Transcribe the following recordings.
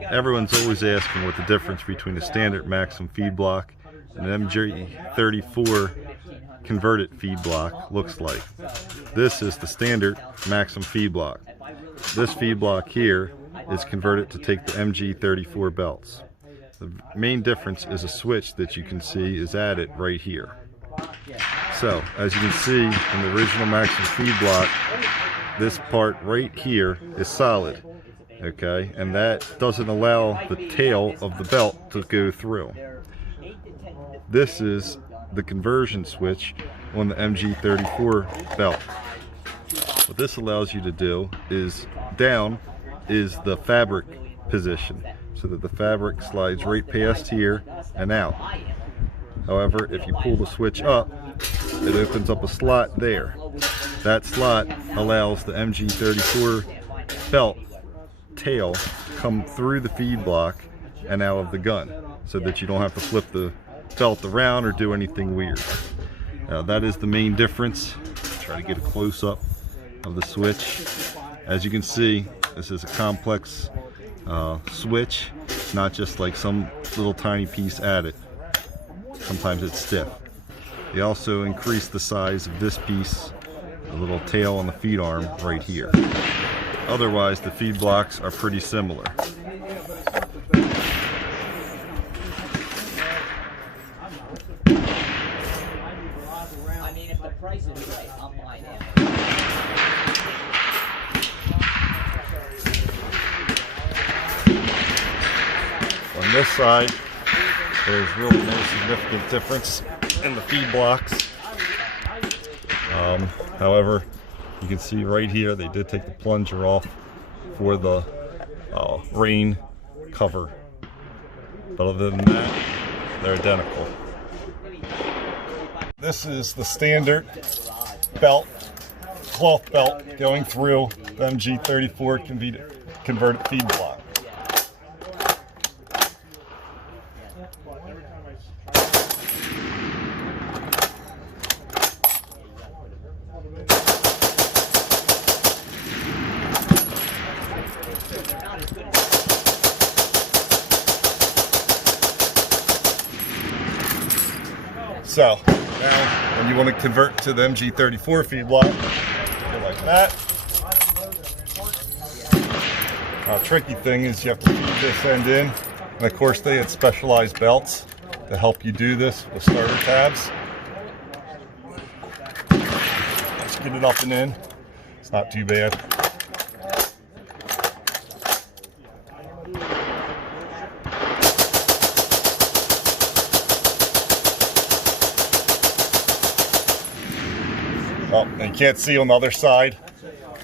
Everyone's always asking what the difference between a standard Maxim feed block and an MG34 converted feed block looks like. This is the standard Maxim feed block. This feed block here is converted to take the MG34 belts. The main difference is a switch that you can see is added right here. So, as you can see in the original Maxim feed block, this part right here is solid, okay, and that doesn't allow the tail of the belt to go through. This is the conversion switch on the MG34 belt. What this allows you to do is down is the fabric position, so that the fabric slides right past here and out. However, if you pull the switch up, it opens up a slot there. That slot allows the MG34 belt tail to come through the feed block and out of the gun, so that you don't have to flip the belt around or do anything weird. Now, that is the main difference. Try to get a close-up of the switch. As you can see, this is a complex switch, not just like some little tiny piece added. Sometimes it's stiff. They also increase the size of this piece, the little tail on the feed arm right here. Otherwise, the feed blocks are pretty similar. On this side, there's really no significant difference in the feed blocks. However, you can see right here they did take the plunger off for the rain cover. But other than that, they're identical. This is the standard belt, cloth belt going through the MG34 converted feed block. So now when you want to convert to the MG34 feed block, go like that. Tricky thing is you have to feed this end in, and of course they had specialized belts to help you do this with starter tabs. Let's get it up and in. It's not too bad. Oh, and you can't see on the other side,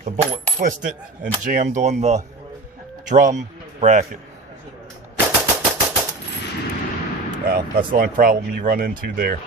the bullet twisted and jammed on the drum bracket. Well, that's the only problem you run into there.